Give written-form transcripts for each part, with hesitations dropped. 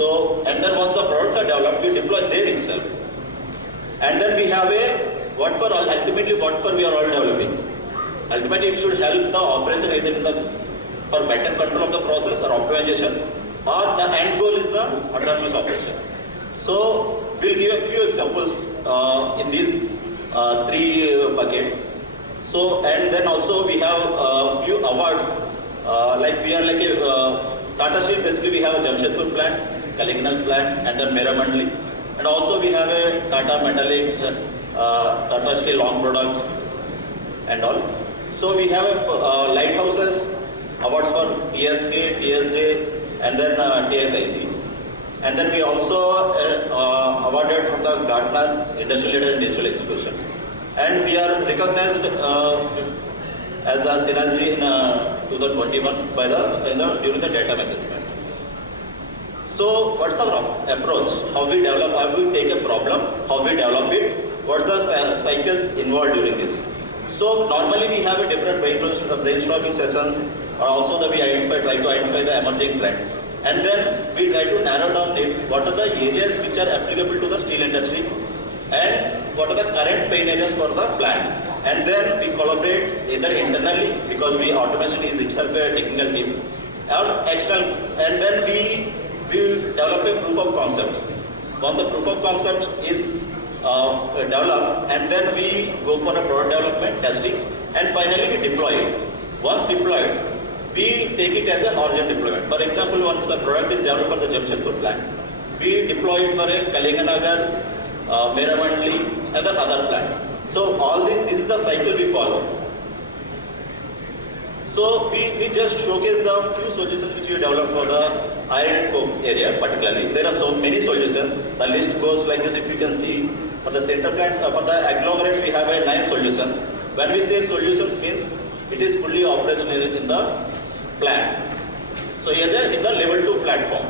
So, and then once the products are developed, we deploy there itself. And then we have ultimately what for we are all developing. Ultimately, it should help the operation either for better control of the process or optimization, or the end goal is the autonomous operation. So, we'll give a few examples in these three buckets. So, and then also we have a few awards, like we are like a Tata Steel, basically we have a Jamshedpur plant, Kalinganagar plant, and then Meramandali. And also we have a Tata Metallics, Tata Steel Long Products, and all. So we have lighthouses, awards for TSK, TSJ, and then TSIC. And then we also awarded from the Gartner Industrial Leader in Digital Execution. And we are recognized as a Synergy in 2021 by during the data assessment. So what's our approach? How we develop, how we take a problem, how we develop it, what's the cycles involved during this. So normally we have a different brainstorming sessions, or also that we try to identify the emerging trends. And then we try to narrow down what are the areas which are applicable to the steel industry, and what are the current pain areas for the plant. And then we collaborate either internally, because automation is itself a technical team, or external, and then we develop a proof of concepts. Once the proof of concept is developed, and then we go for a product development, testing, and finally we deploy it. Once deployed, we take it as a horizontal deployment. For example, once the product is developed for the Jamshedpur plant, we deploy it for a Kalinganagar, Meramandali, and then other plants. So all this is the cycle we follow. So we just showcase the few solutions which we developed for the iron and coke area particularly. There are so many solutions. The list goes like this. If you can see, for the center plants, for the agglomerates, we have 9 solutions. When we say solutions, means it is fully operational in the plant. So here's in the level 2 platform,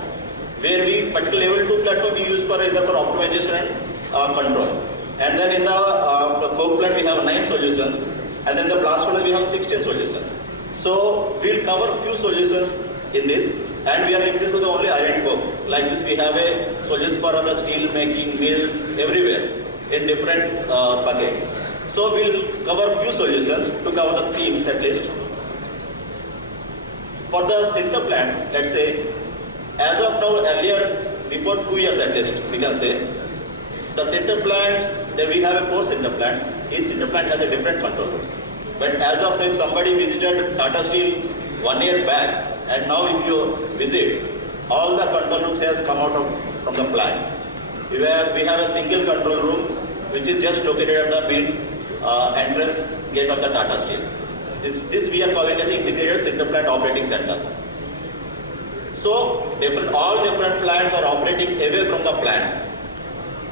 where we particular level 2 platform we use for either for optimization and control. And then in the coke plant we have 9 solutions, and then in the blast furnace we have 16 solutions. So we'll cover few solutions in this, and we are limited to the only iron and coke. Like this, we have a solutions for other steel making mills everywhere in different buckets. So we'll cover few solutions to cover the themes at least. For the sinter plant, let's say, as of now, earlier, before 2 years at least, we can say, the sinter plants, there we have 4 sinter plants. Each sinter plant has a different control room. But as of now, if somebody visited Tata Steel 1 year back, and now if you visit, all the control rooms has come out from the plant. We have a single control room, which is just located at the main entrance gate of the Tata Steel. This we are calling as the Integrated Sinter Plant Operating Center. So all different plants are operating away from the plant,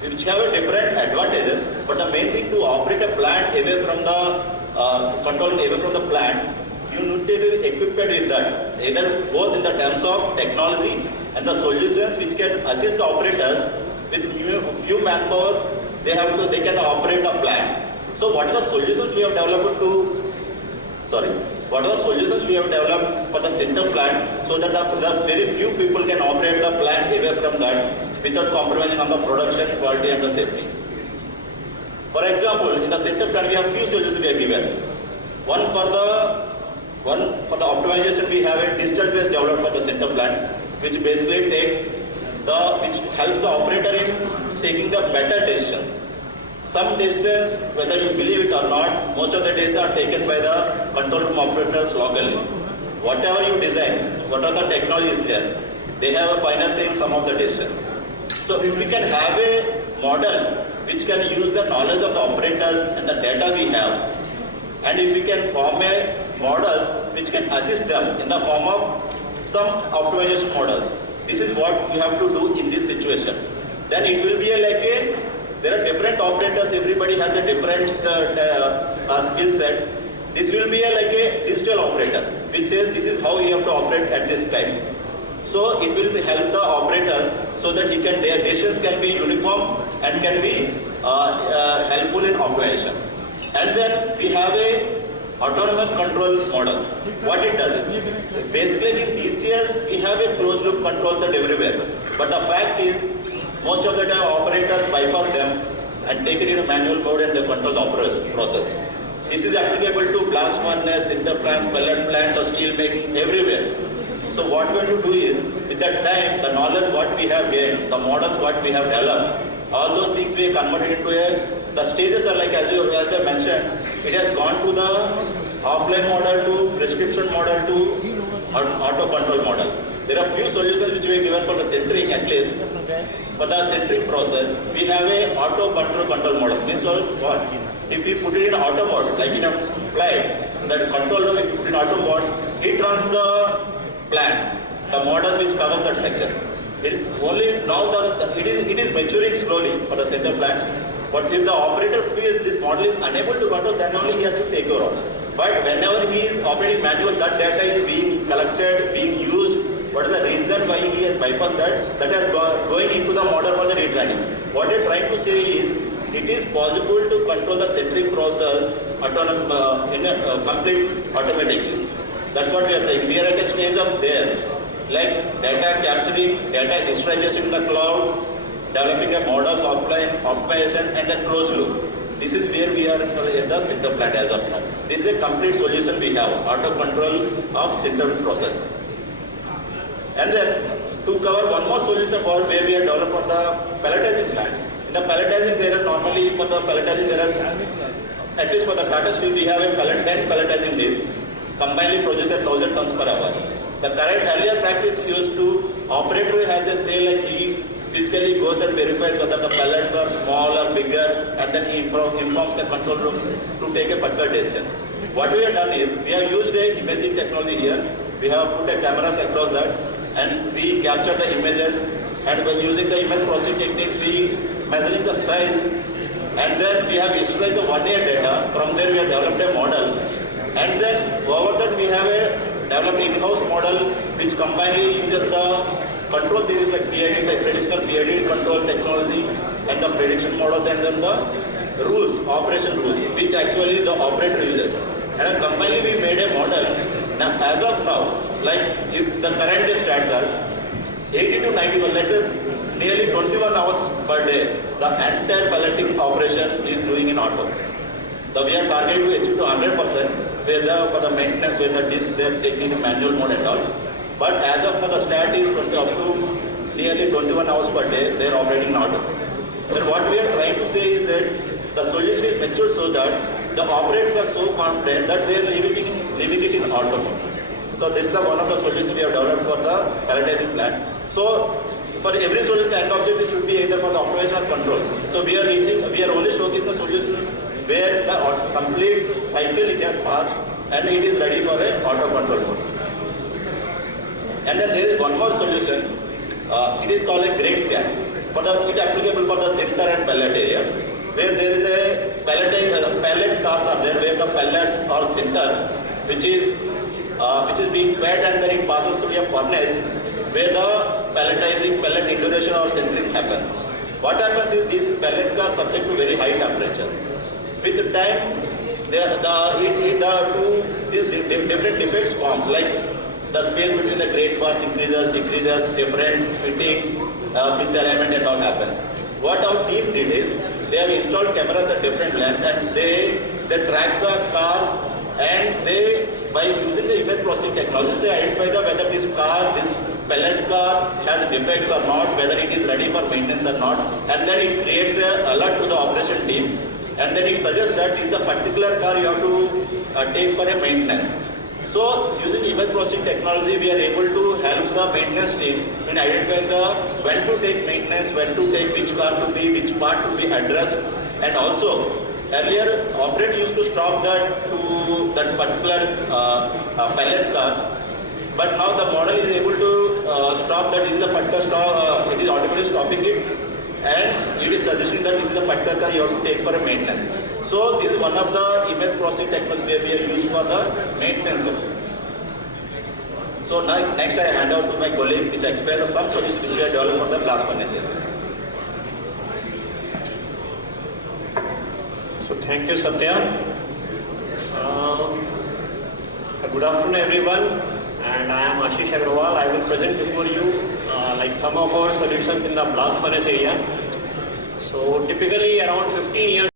which have a different advantages. But the main thing, to operate a plant away from the controlling away from the plant, you need to be equipped with that, either both in the terms of technology and the solutions which can assist the operators with few manpower. They can operate the plant. So what are the solutions we have developed for the sinter plant, so that the very few people can operate the plant away from that without compromising on the production quality and the safety. For example, in the sinter plant we have few solutions we are given. One for the optimization, we have a digital base developed for the sinter plants, which basically which helps the operator in taking the better decisions. Some decisions, whether you believe it or not, most of the decisions are taken by the control room operators locally. Whatever you design, whatever the technology is there, they have a final say in some of the decisions. So if we can have a model which can use the knowledge of the operators and the data we have, and if we can form models which can assist them in the form of some optimization models, this is what you have to do in this situation. Then it will be there are different operators, everybody has a different skill set. This will be like a digital operator, which says this is how you have to operate at this time. So it will help the operators so that their decisions can be uniform and can be helpful in optimization. And then we have autonomous control models. What it does is, basically in DCS we have a closed loop control set everywhere. But the fact is, most of the time operators bypass them and take it into manual mode and they control the operation process. This is applicable to blast furnace, sinter plants, pellet plants or steel making everywhere. So what we are going to do is, with that time, the knowledge what we have gained, the models what we have developed, all those things we have converted into the stages are like as I mentioned, it has gone to the offline model to prescription model to auto control model. There are few solutions which we have given for the centering at least. For the centering process, we have a auto control model. Means what? If we put it in auto mode, like in a flight, that control room, if we put in auto mode, it runs the plan, the models which covers that sections. It only now it is maturing slowly for the center plant. But if the operator feels this model is unable to control, then only he has to take over. But whenever he is operating manual, that data is being collected, being used. What is the reason why he has bypassed that? That is going into the model for the retraining. What we are trying to say is, it is possible to control the centering process complete automatically. That's what we are saying. We are at a stage of there, like data capturing, data historization in the cloud, developing a models offline, optimization, and then closed loop. This is where we are in the sinter plant as of now. This is a complete solution we have, auto control of sinter process. And then to cover one more solution for where we are developed for the pelletizing plant. In the pelletizing, there is normally for the pelletizing there are, at least for the Tata Steel, we have a 10 pelletizing days, combinedly produce 1,000 tons per hour. The current earlier practice used to operator has a say like he physically goes and verifies whether the pellets are small or bigger, and then he informs the control room to take a particular decisions. What we have done is, we have used a imaging technology here. We have put a cameras across that, and we capture the images, and by using the image processing techniques, we measuring the size, and then we have visualized the 1 year data. From there we have developed a model, and then over that we have developed in-house model which combinedly uses the control theories like PID, like traditional PID control technology, and the prediction models, and then the rules, operation rules, which actually the operator uses. And then combinedly we made a model. Now as of now, like if the current day stats are 80 to 90%, let's say nearly 21 hours per day, the entire pelleting operation is doing in auto. So we are targeted to achieve to 100%, where for the maintenance, where the disk they are taking in manual mode and all. But as of now, the stat is up to nearly 21 hours per day, they are operating in auto. Then what we are trying to say is that the solution is matured so that the operators are so confident that they are leaving it in auto mode. So this is one of the solutions we have developed for the pelletizing plant. So for every solution, the end objective should be either for the optimization or control. So we are only showcasing the solutions where the complete cycle it has passed and it is ready for a auto control mode. And then there is one more solution. It is called a grade scan. It is applicable for the center and pellet areas, where there is a pellet cars are there, where the pellets or center, which is being fed, and then it passes through a furnace where the pelletizing, pellet induration or centering happens. What happens is these pellet cars subject to very high temperatures. With the time, different defects forms, like the space between the grade bars increases, decreases, different fittings, misalignment and all happens. What our team did is, they have installed cameras at different lengths, and they track the cars, and by using the image processing technology, they identify whether this pellet car has defects or not, whether it is ready for maintenance or not, and then it creates an alert to the operation team, and then it suggests that this is the particular car you have to take for a maintenance. So using image processing technology, we are able to help the maintenance team in identifying when to take maintenance, when to take which car to be, which part to be addressed, and also earlier operator used to stop that particular pellet cars, but now the model is able to stop that. This is the particular stop. It is automatically stopping it, and it is suggesting that this is the particular car you have to take for a maintenance. So this is one of the image processing technology where we are used for the maintenance section. So now, next I hand out to my colleague, which explains some solutions which we have developed for the blast furnace here. So thank you, Satya. Good afternoon, everyone. And I am Ashish Agrawal. I will present before you like some of our solutions in the blast furnace area. So typically around 15 years